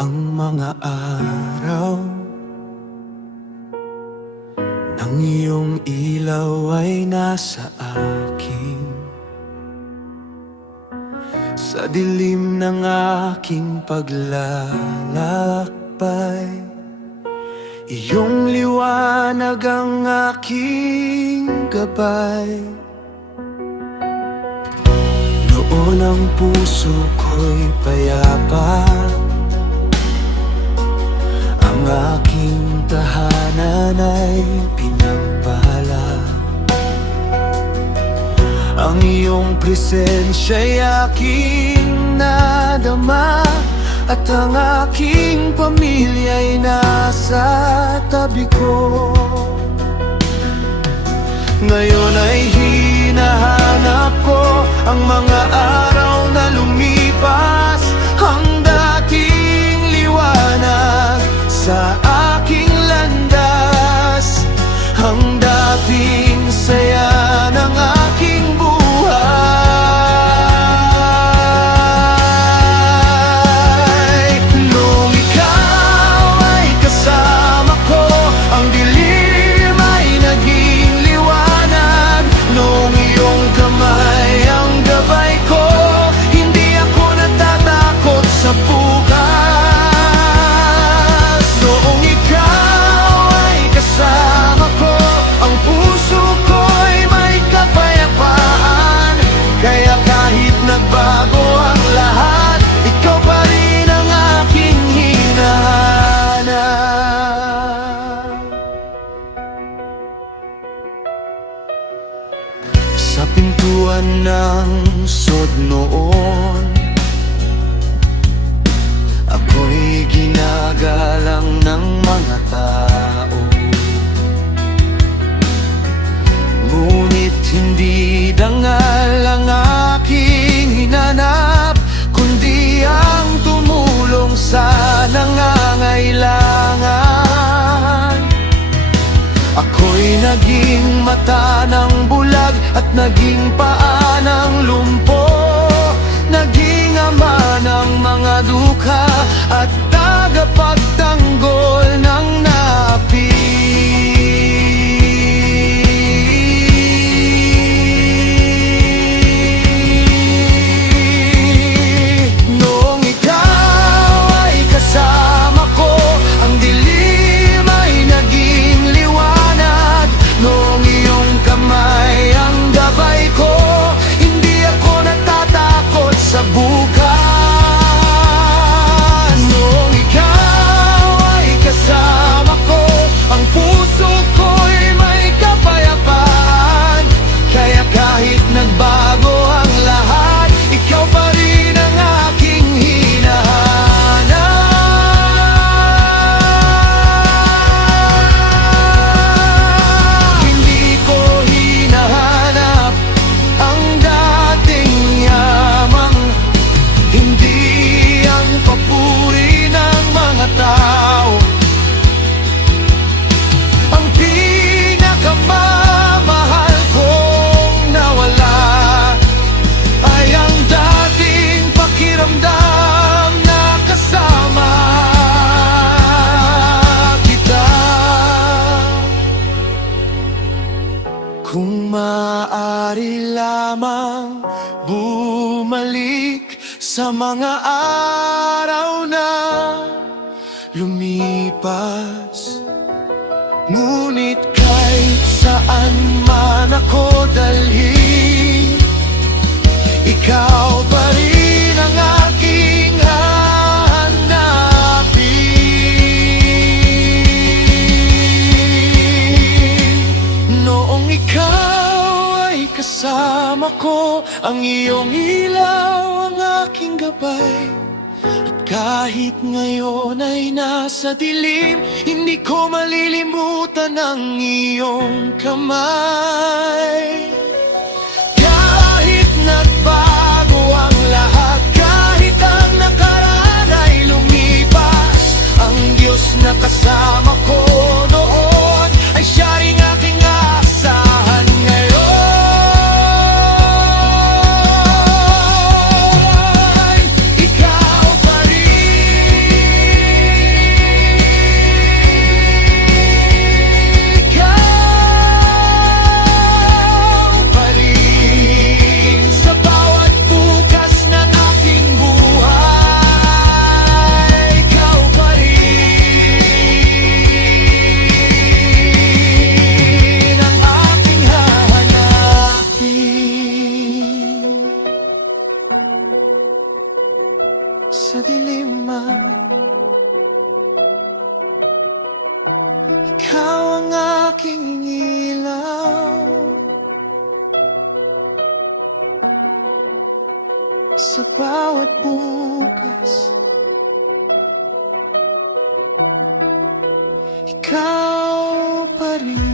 ang mga araw nang iyong ilaw ay nasa akin. Sa dilim ng aking paglalakbay, iyong liwanag ang aking gabay. Noon ang puso ko'y payapa, ang aking tahanan ay pinagpala. Ang iyong presensya'y aking nadama, at ang aking pamilya'y nasa tabi ko. Ngayon ay hinahanap ko ang mga araw na lumipas, ang dating liwanag sa aking landas, ang dating saya ng aking buhay. Nung ikaw ay kasama ko, ang dilim ay naging liwanag. Nung iyong kamay ang gabay ko, hindi ako natatakot sa bukas. Noong ikaw ay kasama ko, ang puso ko'y may kapayapaan. Kaya kahit nagbago ang lahat, ikaw pa rin ang aking hinahanap. Sa pintuan ng sod noon, ako'y ginagalang ng mga tao. Ngunit hindi dangal ang aking hinanap, kundi ang tumulong sa nangangailangan. Ako'y naging mata ng bulag at naging paa ng lumpo, naging ama ng mga dukha at tagapagtanggol ng napi. Noong ikaw ay kasama ko, ang dilim ay naging liwanag. Noong iyong kamay ang gabay ko, hindi ako natatakot sa bukas. Noong ikaw ay kasama ko, ang puso ko'y may kapayapaan. Kaya kahit nagbago ang lahat, ikaw pa rin ang aking hinahanap. Hindi ko hinahanap ang dating yamang, hindi ang papuri ng mga tao. Ang pinakamamahal kong nawala ay ang dating pakiramdam na kasama kita. Kung maaari lamang bumalik sa mga araw na lumipas, ngunit kahit saan man ako dalhin, ikaw pa rin ang aking hahanapin. Noong ikaw ay kasama ko, ang iyong ilaw ang aking gabay. At kahit ngayon ay nasa dilim, hindi ko malilimutan ang iyong kamay. Kahit nagbago ang lahat, kahit ang nakaraan ay lumipas, ang Diyos na kasama ko noon ay siya ring aking asahan ngayon. Ikaw pa rin Ikaw ang aking ilaw sa bawat bukas. Ikaw pa rin.